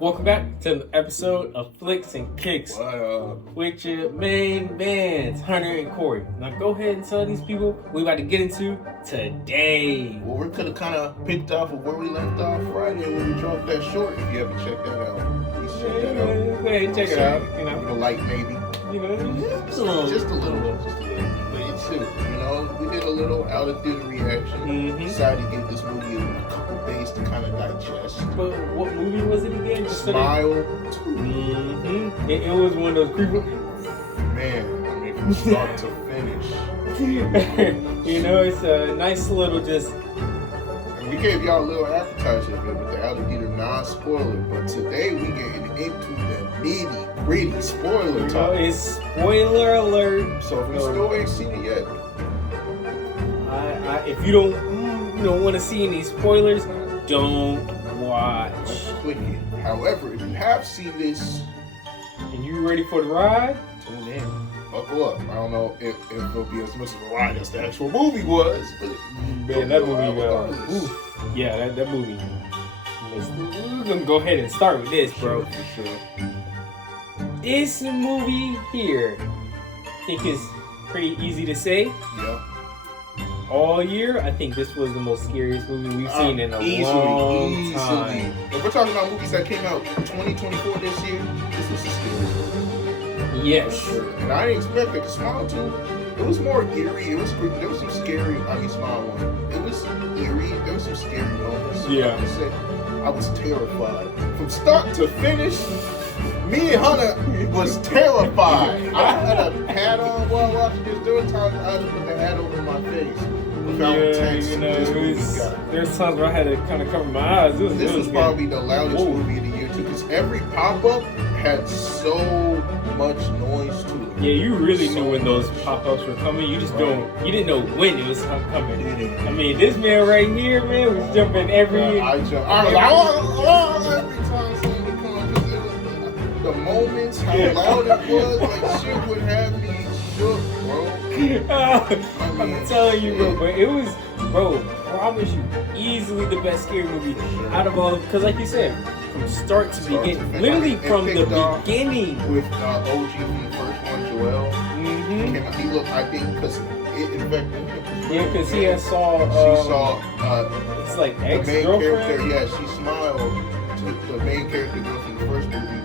Welcome back to the episode of Flicks and Kicks with your main mans, Hunter and Corey. Now go ahead and tell these people what we about to get into today. Well, we could have kind of picked off of where we left off Friday when we dropped that short. If you haven't checked that out, please check that out. Go ahead and check it out. You know, with a light maybe. You know, just a little. But it's too. You know, we did a little out of theater reaction. Mm-hmm. Decided to give this movie a couple days to kind of digest. But what movie was it again? Smile 2. Mm-hmm. It was one of those creepy. Man, I mean, from start to finish. You know, it's a nice little just. And we gave y'all a little appetizer of it with the out of theater non-spoiler. But today we getting into the nitty-gritty spoiler talk. It's spoiler alert. So if you still ain't seen it yet, if you don't want to see any spoilers, don't watch. click it. However, if you have seen this, And you ready for the ride? tune in. Buckle up. I don't know if it'll be as much of a ride as the actual movie was, but Man, that movie, yeah, that movie. We're gonna go ahead and start with this, bro. For sure. This movie here, I think is pretty easy to say. Yeah. All year, I think this was the most scariest movie we've seen in a long time. If we're talking about movies that came out 2024 this year, this was the scariest one. Yes. For sure. And I didn't expect it. Smile 2, it was more eerie. It was creepy. There was some scary. Smile 1. It was eerie. There was some scary moments. Yeah. I was terrified from start to finish. Me and Hunter was terrified. I had a hat on while watching this. There were times I had to put the hat over my face. You know, there's times where I had to kind of cover my eyes. This was probably the loudest movie of the year too, because every pop-up had so much noise to it. Yeah, you really knew when those pop-ups were coming. You just you didn't know when it was coming. I mean, this man right here, man, was jumping every. I was like, every time something would come, because it was the moments, how loud it was, like shit would have me shook, bro. I'm telling you, bro, but it was, bro, promise you, easily the best scary movie out of all, because like you said, from start to beginning, literally from the beginning. With OG from the first one, Joel. Mm-hmm. He looked, I think, because it infected him. Yeah, because he had saw. She saw. It's like the main ex-girlfriend. character. Yeah, she smiled. The main character girl from the first movie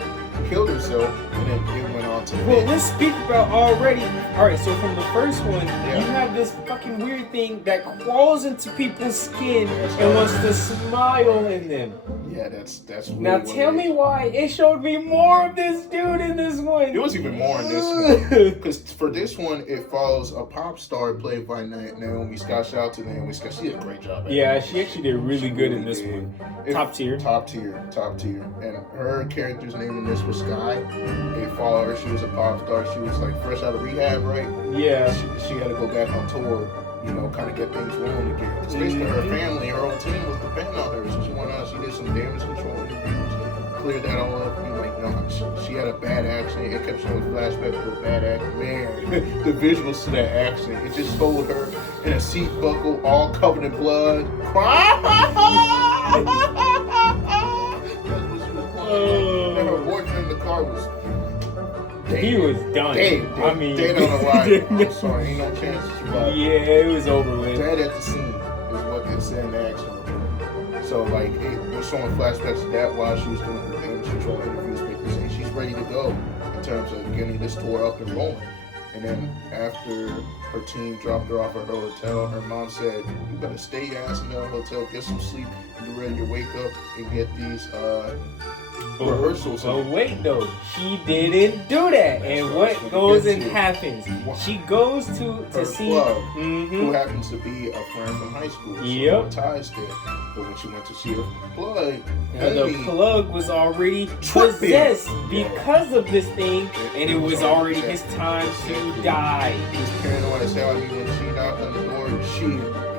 killed herself, and then it went on to. Well, let's speak about already. All right, so from the first one, you have this fucking weird thing that crawls into people's skin and wants to smile in them. Yeah, that's really now tell me why it showed me more of this dude in this one. It was even more in this one, because for this one it follows a pop star played by Naomi Scott. Shout out to Naomi Scott. She did a great job. Yeah, she actually did really good in this one. Top tier. And her character's name in this was Sky. It followed her. She was a pop star. She was like fresh out of rehab, right? Yeah. She had to go back on tour. You know, kind of get things rolling again. Because basically her family, her whole team was depending on her. So she went out, she did some damage control interviews, cleared that all up. You know, like, no, she had a bad accident. It kept showing flashbacks to a bad accident. Man, the visuals to that accident. It just showed her in a seat buckle, all covered in blood. And her boyfriend in the car was dead. He was done. Dead on arrival. I'm sorry, ain't no chance to survive. Yeah, it was over with. Dead at the scene is what they said in the action report. So like it was showing flashbacks to that while she was doing her damage control interviews, basically saying she's ready to go in terms of getting this tour up and rolling. And then after her team dropped her off at her hotel, her mom said, "You better stay your ass in the hotel, get some sleep, and be ready to wake up and get these rehearsals." But wait though, she didn't do that. And what goes and happens? She goes to see who happens to be a friend from high school. Yep. So ties there. But when she went to see her plug, the plug was already possessed because of this thing, and it was already his time to die. He was paranoid as hell. I mean, when she knocked on the door,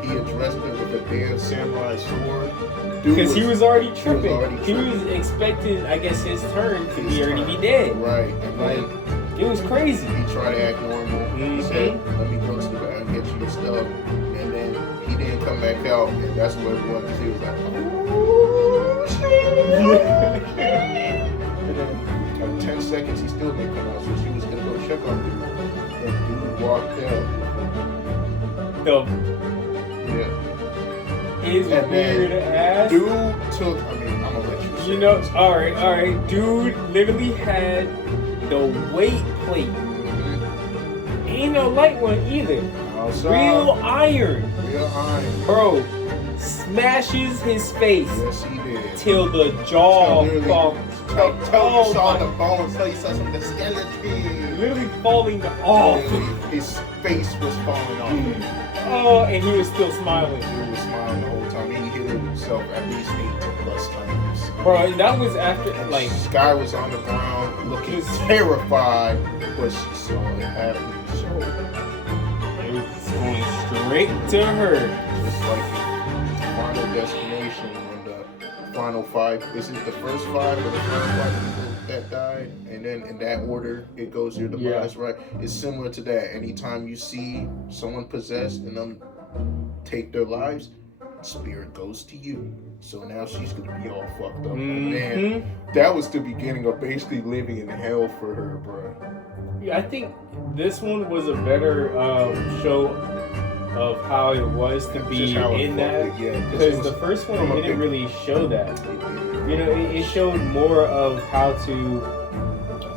he addressed her with a damn samurai sword. Because he was already tripping. He was expecting, I guess, his turn to already be dead. Right. And then it was crazy. He tried to act normal. He said, "Let me go to the back and get you your stuff." And then he didn't come back out. And that's what everyone was. He was like, "Oh, shit." nights he still didn't come out, so she was gonna go check on dude. And dude walked out. Yeah. His And weird then ass. Dude took. I mean, I'm gonna let you. Say You know, this. all right. Dude literally had the weight plate. Ain't no light one either. Outside. Real iron. Real iron. Bro, smashes his face Yes, he did. till the jaw Literally, falls. Tell you saw my- the bones. Tell you saw some of the skeleton. Literally falling off. Literally, his face was falling off. Oh, and he was still smiling. He was smiling the whole time. And he hit himself at least 8+ times. Bro, and that was after, And like, Sky was on the ground looking Just- terrified, but she saw it happen. So it was going straight to her. just like in Final Destination, when the final 5, is it the first 5 or the final 5 people that died? And then in that order, it goes through the Yeah. minus, right? It's similar to that. Anytime you see someone possessed and them take their lives, spirit goes to you. So now she's gonna be all fucked up. And man, Mhm. that was the beginning of basically living in hell for her, bro. Yeah, I think this one was a better show of how it was to be Just how it in that. fucked it, yeah. Because the first one from a didn't big- really show that. It did. You know, it showed more of how to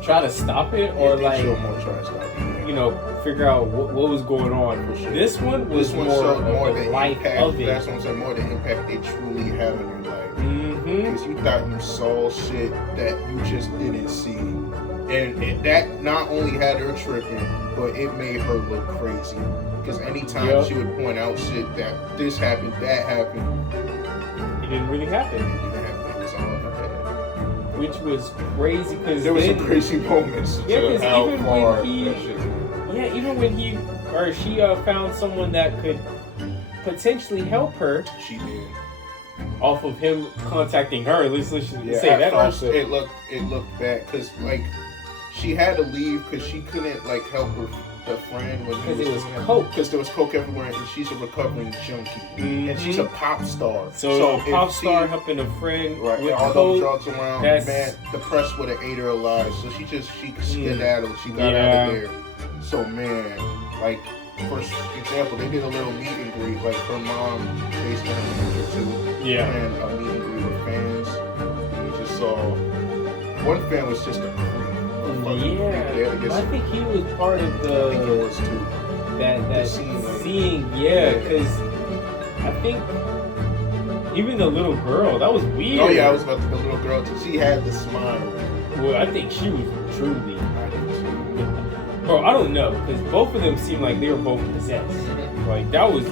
try to stop it or like, you know, figure out what was going on. For sure. This one was This one more showed more of the the life impact. of That's it. what I'm saying. More the impact it truly had on your life. Mm-hmm. Because you thought you saw shit that you just didn't see, and that not only had her tripping, but it made her look crazy. Because anytime Yep. she would point out shit that this happened, that happened, It didn't really it happen, didn't happen. It was all in her head. which was crazy because There was some crazy moments. Yeah, to 'cause how even far when he- that shit went. Yeah, even when he or she found someone that could potentially help her She did. off of him contacting her. Let's say at that first also. it looked bad because like she had to leave because she couldn't like help her the friend when Because it was doing coke. because there was coke everywhere and she's a recovering junkie and she's a pop star. So if pop she- star helping a friend right with all those coke. drugs around, that's- man, the press would have ate her alive. So she skedaddled. She got Yeah. out of there. So man, like for example, they did a little meet and greet. Like her mom basically had a manager too. Yeah. And a meet and greet with fans. And you just saw one fan was just a creep. A fucking creep. Yeah, I think he was part of I think it the was too. that scene, like- scene. Yeah, Yeah. because I think even the little girl that was weird. Oh yeah, I was about to the little girl too. She had the smile. Well, I think she was truly. I did too. Bro, I don't know because both of them seemed like they were both possessed. Like that was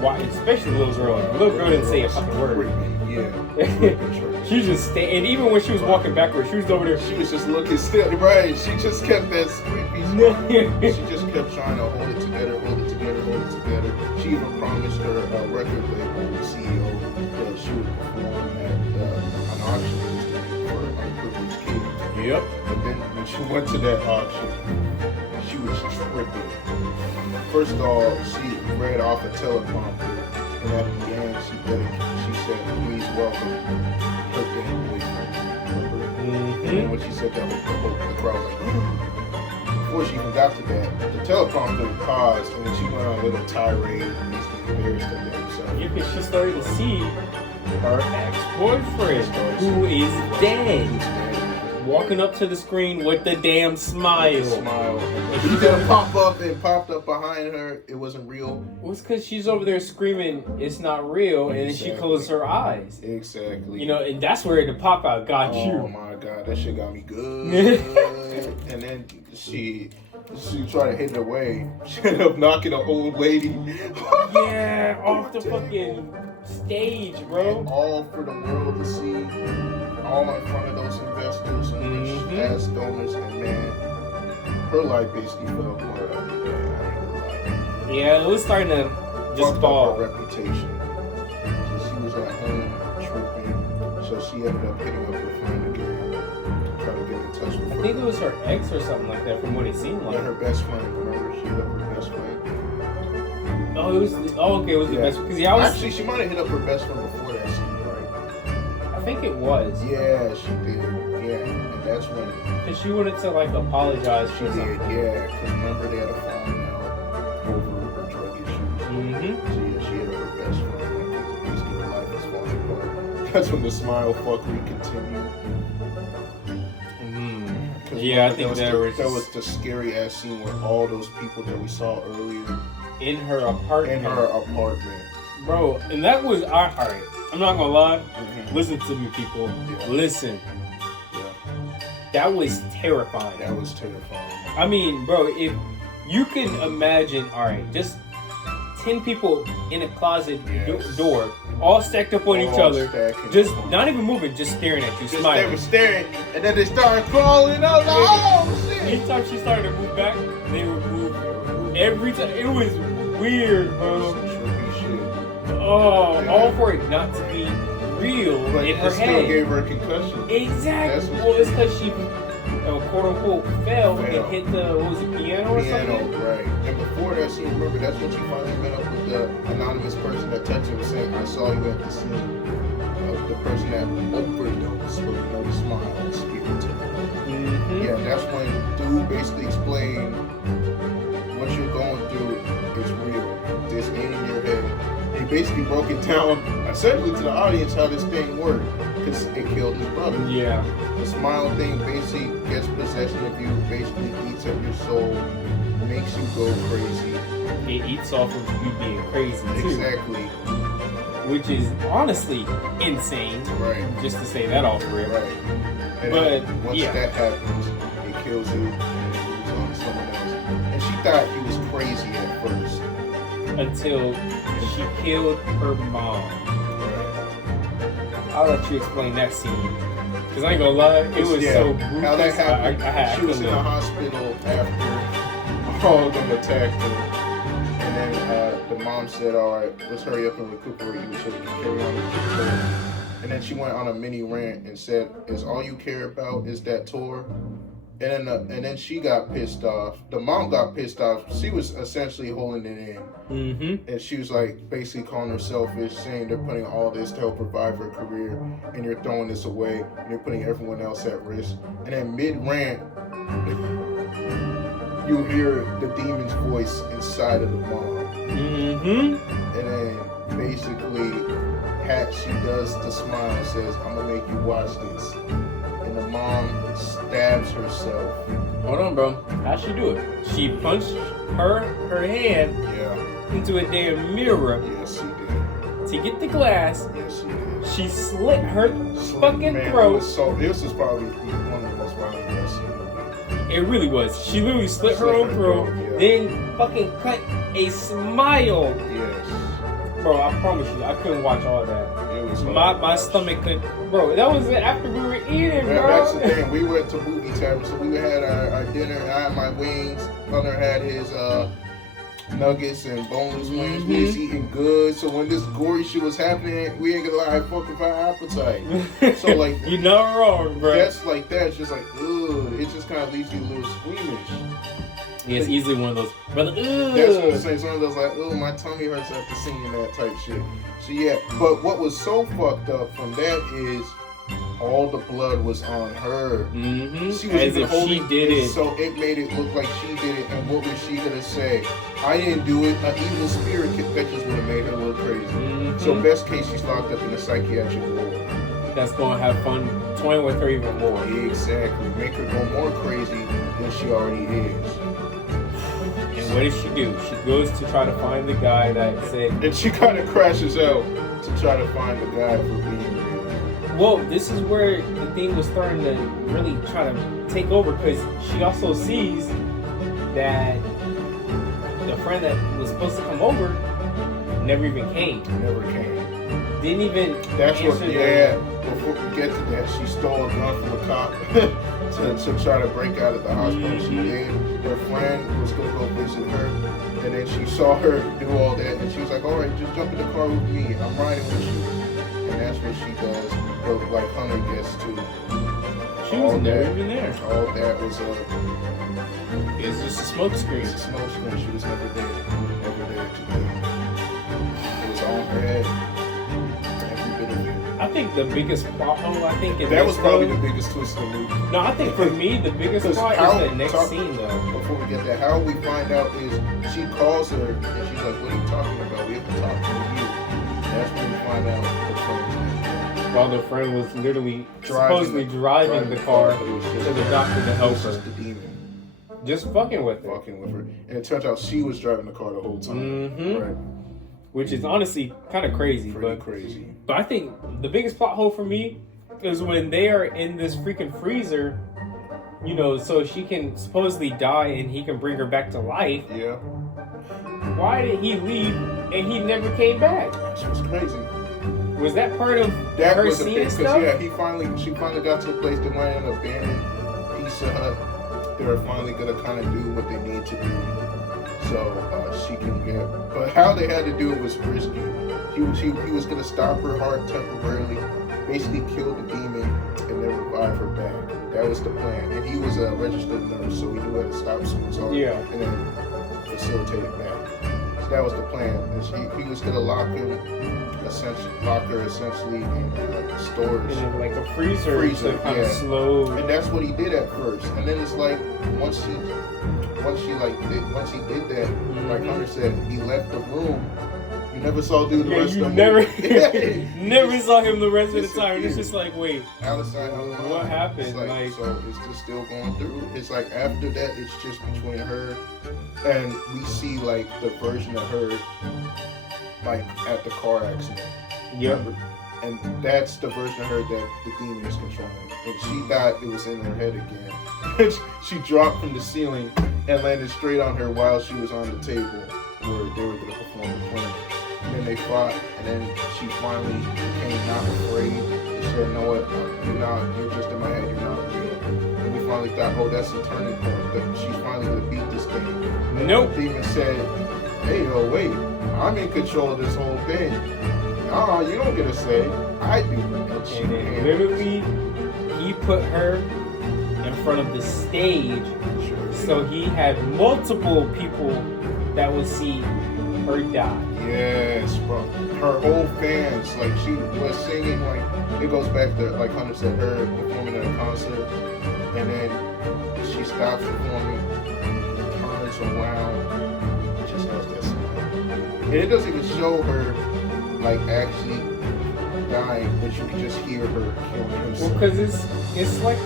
why, especially the little girl. The little girl didn't say a fucking word. Yeah. She was just and even when she was walking backwards, she was over there. She was just looking still, right? She just kept that creepy smile. She just kept trying to hold it together, hold it together, hold it together. She even promised her record label CEO that she would perform at an auction for unprivileged kids. Yep. But then when she went to that auction, she was tripping. First of all, she read off a teleprompter, and at the end, she said, "Please welcome her damn boyfriend." Remember? And when she said that, the crowd was like, before she even got to that, the teleprompter paused, and then she went on a little tirade and basically embarrassed her damn self. Yeah, because she started to see her ex-boyfriend, who is dead, walking up to the screen with the damn smile. Smile. And she didn't pop up and popped up behind her. It wasn't real. Well, it's because she's over there screaming, "It's not real," and then she Exactly. closed her eyes. Exactly. You know, and that's where the pop out got Oh you. my god, that shit got me good. And then she tried to hit it away. She ended up knocking an old lady. Yeah, off the fucking stage, bro. All for the world to see. All in front of those investors and rich ass donors, and man, her life basically fell apart after that. I ain't gonna lie. Yeah, it was starting to just Fucked up fall. her reputation. So she was at home tripping. So she ended up hitting up her friend again, trying to get in touch with her. I think it was her ex or something like that, from what it seemed Yeah, like. her best friend. Remember, she hit up her best friend. Oh, it was. Oh, okay, it was the Yeah. best because yeah, I was. Actually, she might have hit up her best friend before that scene, right? I think it was. Yeah, she did. Yeah, and that's when Cause she wanted to like apologize she for did, something. yeah. Because remember they had a falling out over her drug issues. Mm-hmm. She had her best friend. Basically, her life was falling apart. That's when the smile fuckery continued. Yeah, I think that was was the scary ass scene where all those people that we saw earlier in her apartment. Bro, and that was alright. I'm not gonna lie. Mm-hmm. Listen to me, people. Yeah. Listen. Yeah. That was terrifying. That was terrifying. I mean, bro, if you can imagine, alright, just 10 people in a closet door, all stacked up on each other, just not even moving, just staring at you, just smiling. They were staring, and then they started crawling up. Like, oh shit! Each time she started to move back, they would move. Every time, it was weird, bro. Oh, all for it not to be real but in her still head. Gave her a concussion. Exactly. Well, it's because she, quote unquote, fell and hit the piano or something. Right. And before that scene, remember that's when she finally met up with the anonymous person that touched him, saying, "I saw you at the scene." The person that overdosed, but the smile and spirit. Mm-hmm. Yeah, that's when dude basically explained what you're going through is real. This in your head. He basically broke it down essentially to the audience how this thing worked, because it killed his brother. Yeah. The smile thing basically gets possession of you, basically eats up your soul, makes you go crazy. It eats off of you being crazy too. Exactly. Which is honestly insane. Right. Just to say that off real. Right. And but once that happens, it kills you and it moves on to someone else. And she thought he was crazy at first. Until she killed her mom. Right. I'll let you explain that scene. Because I ain't gonna lie, it was so brutal. How that happened, she was in the hospital after all of them attacked her. And then the mom said, "Alright, let's hurry up and recuperate you so we can carry on with the tour." And then she went on a mini rant and said, "Is all you care about is that tour?" And then she got pissed off. The mom got pissed off. She was essentially holding it in. Mm-hmm. And she was like basically calling her selfish, saying they're putting all this to help revive her career, and you're throwing this away, and you're putting everyone else at risk. And then mid-rant, you hear the demon's voice inside of the mom. Mm-hmm. And then basically, she does the smile and says, "I'm gonna make you watch this." And the mom stabs herself. Hold on, bro. How'd she do it? She punched her hand into a damn mirror. Yes, she did. To get the glass. Yes, she did. She slit her fucking throat. This was probably one of the most violent I've seen. It really was. She literally slit her own throat, then fucking cut a smile. Yes. Bro, I promise you, I couldn't watch all that. It was my stomach couldn't. Bro, that was after we were eating, bro. That's the thing. We went to movie time, so we had our dinner. I had my wings. Hunter had his nuggets and boneless wings. We was eating good. So when this gory shit was happening, we ain't gonna lie, I fucking found appetite. So like, you're not wrong, bro. That's like that. It's just like, ugh. It just kind of leaves you a little squeamish. Yeah, it's easily one of those. Brother, that's what I'm saying. Some of those like, oh, my tummy hurts after seeing that type shit. So yeah, but what was so fucked up from that is all the blood was on her. Mm-hmm. She was as if she did it. So it made it look like she did it. And what was she gonna say? I didn't do it. An evil spirit that just would have made her look crazy. Mm-hmm. So best case, she's locked up in a psychiatric ward. That's gonna have fun toying with her even more. Exactly. Make her go more crazy than she already is. And what does she do? She goes to try to find the guy that said... And she kind of crashes out to try to find the guy for being real. Well, this is where the thing was starting to really try to take over, because she also sees that the friend that was supposed to come over never even came. Never came. Didn't even That's what, before we get to that, she stole a gun from a cop to try to break out of the hospital. Mm-hmm. She did. Her friend was going to go visit her, and then she saw her do all that, and she was like, all right, just jump in the car with me. I'm riding with you. And that's what she does. But like Hunter gets to. She was never even there. All that was it's just a smoke screen. It's a smoke screen. She was never there. Never there to do. It was on her head. Every bit of it. I think the biggest plot hole, I think, in That was this probably film- the biggest twist in the movie. No, I think for me, the biggest Because plot how- is the next talk- scene, though. Before we get there, how we find out is she calls her and she's like, "What are you talking about? We have to talk to you." That's when we find out the phone While the friend was literally Driving supposedly the- driving the car but it was to just the her. doctor to It help was her. just the demon Just fucking with her. fucking with her, and it turns out she was driving the car the whole time. Mhm. Right, Which is honestly kind of crazy. pretty But crazy. I think the biggest plot hole for me is when they are in this freaking freezer, you know, so she can supposedly die and he can bring her back to life. Yeah, Why did he leave and he never came back? she was crazy. Was that part of That her was a seeing big stuff? because she finally got to a place to land an abandoned Pizza Hut. They were finally gonna kind of do what they need to do, so she can get. But how they had to do it was risky. He was gonna stop her heart temporarily, basically kill the demon, and then revive her back. That was the plan. And he was a registered nurse, so he knew how to stop someone's heart and then facilitate it back. So that was the plan. And he was gonna lock her essentially in storage. In like a freezer Freezer, to kind of yeah. slow. And that's what he did at first. And then it's like once he did that, like Hunter said, he left the room. You never saw dude the Yeah, rest you of the never, movie. never saw him the rest of the disappeared. time. It's just like, wait, Alice What What happened? It's Like- so it's just still going through. It's like after that, it's just between her and we see like the version of her like at the car accident. yep. Remember? And that's the version of her that the demon is controlling. When she died, it was in her head again. She dropped from the ceiling and landed straight on her while she was on the table where they were going to perform the plan. And then they fought, and then she finally became not afraid. She said, "No, you're just in my head, you're not real." And we finally thought, oh, that's the turning point, that she's finally going to beat this thing. Nope. The demon said, "Hey, oh, wait, I'm in control of this whole thing. No, you don't get a say. I do." And she And then can't. literally, he put her in front of the stage, Sure. so he had multiple people that would see her die. Yes, bro. Her whole fans, like she was singing, like it goes back to like Hunter said, her performing at a concert, and then she stops performing, turns around, just has that smile. And it doesn't even show her like actually dying, but you can just hear her killing Well, herself. because it's like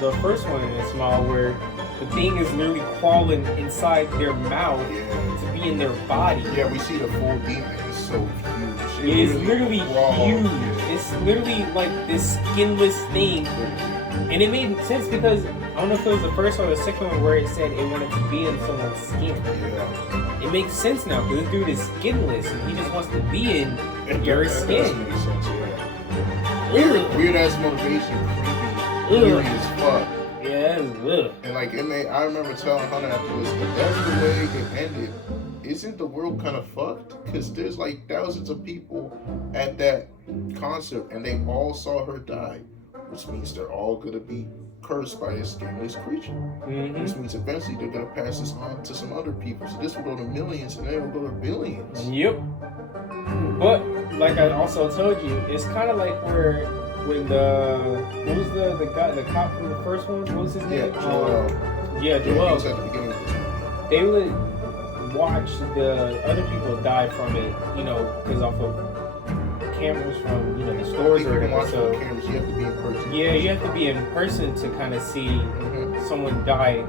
the first one in Smile where the thing is literally crawling inside their mouth Yeah. to be in their body. Yeah, we see the full demon. It's so huge. It's literally crawled. huge. Yeah. It's literally like this skinless thing. And it made sense because I don't know if it was the first one or the second one where it said it wanted to be in someone's skin. Yeah. It makes sense now because this dude is skinless and he just wants to be in your That skin. does make sense, yeah. Weird ass motivation, creepy, Ugh. eerie as fuck. Yeah, ugh. And like it made, I remember telling Hunter after this, if that's the way it ended, isn't the world kind of fucked? Because there's like thousands of people at that concert and they all saw her die, which means they're all gonna be cursed by this skinless creature. Mhm. Which means eventually they're gonna pass this on to some other people. So this will go to millions and then it will go to billions. Yep. But like I also told you, it's kind of like where when what was the guy, the cop from the first one? What was his Yeah, name? Joel. Yeah, He Joel. was at the beginning of this movie. They would watch the other people die from it, you know, because off of cameras from the stores You or can whatever. watch So on cameras. You have to be in person. yeah, you have to be in person to kind of see Mhm. someone die,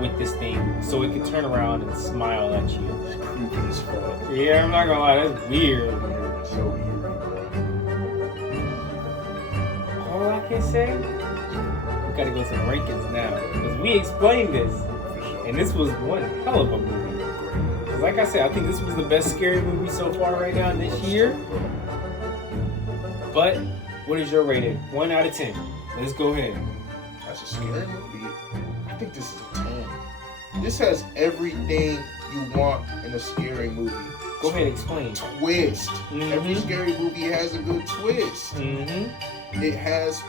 with this thing, so it could turn around and smile at you. It's creepy as fuck. Yeah, I'm not gonna lie, that's weird. Weird. So eerie, bro. All I can say, we gotta go to the rankings now because we explained this, For sure. and this was one hell of a movie. 'Cause like I said, I think this was the best scary movie so far right now this year. But what is your rating? 1 out of 10. Let's go ahead. As a scary movie, I think this is a 10. This has everything you want in a scary movie. Go ahead, explain. Twist. Every Mhm. scary movie has a good twist. Mm-hmm. It has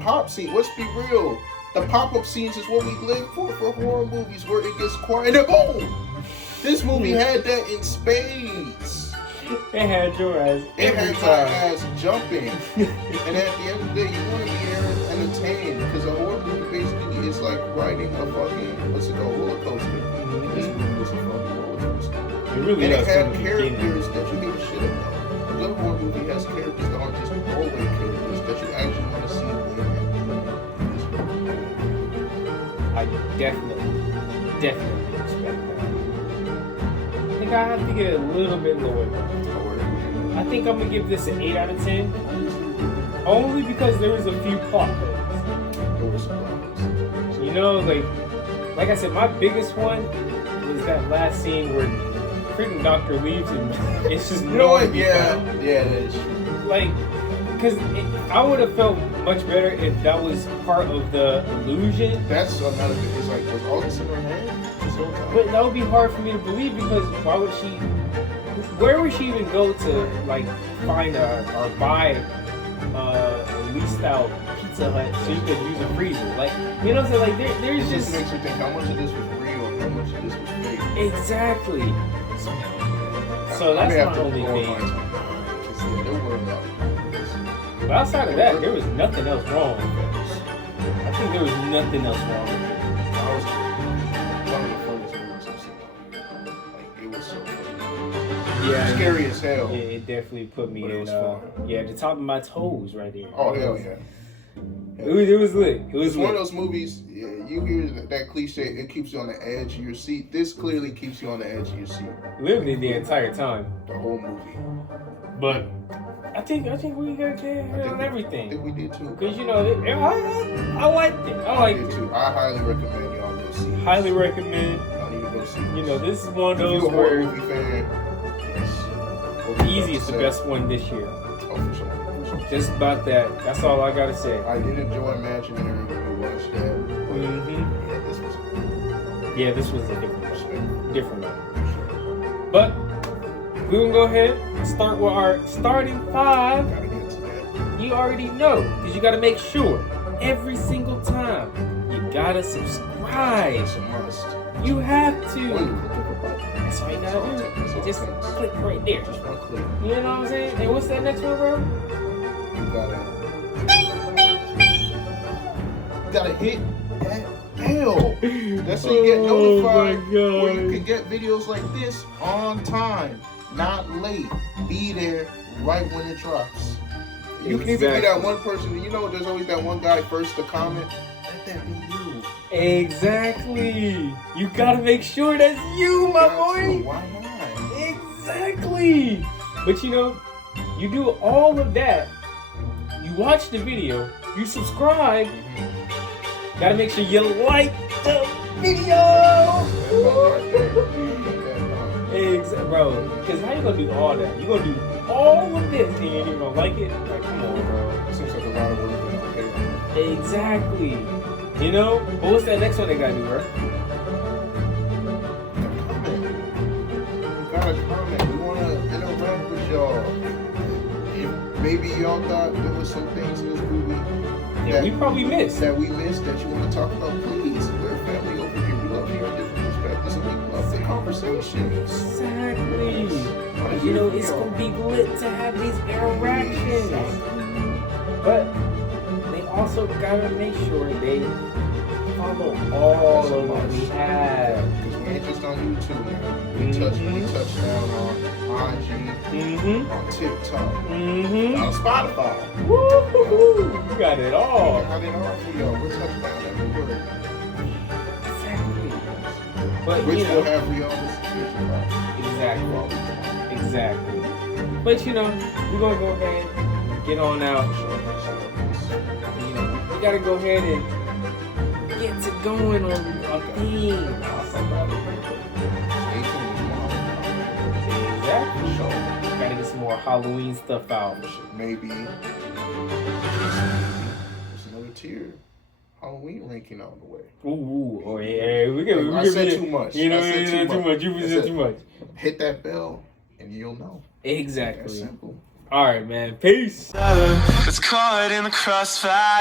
pop scene. Let's be real. The pop-up scenes is what we live for horror movies, where it gets quiet and then boom. This movie had that in spades. It had your ass It every had my time. ass jumping. And at the end of the day, you want to be entertained. Because a horror movie basically is like riding a fucking, what's it called, roller coaster. This movie was a fucking roller coaster. It really And it does had from the beginning. characters that you give a shit about. A good horror movie has characters that aren't just throwaway characters that you actually want to see win I definitely respect that. I think I have to get a little bit lower. I think I'm gonna give this an 8 out of 10. Only because there was a few plot holes. You know, like I said, my biggest one was that last scene where freaking doctor leaves and it's just You know what? to be Yeah, found. yeah, that is true. Like, because I would have felt much better if that was part of the illusion. That's another thing. It's like, was all this in her hand this whole time? But that would be hard for me to believe because why would she? Where would she even go to like find or buy a leased out Pizza Hut so you could use a freezer? Like, you know what I'm saying? Like there's It just just makes you think how much of this was real and how much of this was fake. exactly. So I may that's have my to only blow thing. mine too. 'Cause, yeah, there were a lot of But outside of that, there was nothing else wrong with it. I think there was nothing else wrong with it. That was one of the funniest movies I've seen. Like, it was so funny. Yeah, Scary as hell. Yeah, it definitely put me But it in. was fun. Yeah, the top of my toes right there. Oh, hell yeah. It was lit. It was It's one of lit. those movies, yeah, you hear that cliche, it keeps you on the edge of your seat. This clearly keeps you on the edge of your seat. Literally the entire time. The whole movie. But I think we got hit on I everything. think we did too. Cause you know, I liked it. I I liked did it. too. I highly recommend y'all go see it. Highly recommend. Y'all need to go see it. You know, this is one of If those you're a horror where movie fan, yes. Go see Easy it. is the best one this year. Oh, for sure. Just about that. That's all I gotta say. I did enjoy Imaginary when we watched that. But Mhm. yeah, this was Yeah, this was a respect. different one. But we're gonna go ahead and start with our starting 5. Gotta get to that. You already know, because you gotta make sure every single time you gotta subscribe. It's a must. You have When to. you click the button, That's all you gotta do. You just click right there. just one click. You know what I'm saying? And what's that next one, bro? You gotta hit that bell. That's so you get notified where you can get videos like this on time, not late. Be there right when it drops. You can even be that one person. You know, there's always that one guy first to comment. Let that be you. Exactly. You gotta make sure that's you, my boy. Why not? Exactly. But you know, you do all of that. You watch the video. You subscribe. Gotta make sure you like the video. Bro, because how you gonna do all that? You gonna do all of this and you ain't even gonna like it? Like, come on, bro. It seems like a lot of work for no pay. Exactly. You know? But what's that next one they gotta do, bro? Gotta comment. We wanna interact with y'all. If maybe y'all thought there was some things in this movie Yeah, we probably missed. that we missed that you want to talk about, please. We're a family over here. We love hearing different perspectives and we love the conversation. Exactly. You know, it's gonna be lit to have these interactions. But they also gotta make sure they follow all of what we have. Because we ain't just on YouTube now. We touch down on IG, Mm-hmm. on TikTok, Mm-hmm. on Spotify. Woo-hoo-hoo. You got it We all. got it all for y'all. We're touch down everywhere. Exactly. But Which you will know, have reality subscription. exactly. But you know, we're gonna go ahead and get on out. You know, we gotta go ahead and get to going on things. Exactly. Gotta get some more Halloween stuff out. Maybe there's another tier. Halloween ranking on the way. Ooh, oh yeah, we can. I said too much. You know, I said too much. You That's said it. too much. Hit that bell and you'll know. That's Exactly. simple. All right, man. Peace. It's caught in the crossfire.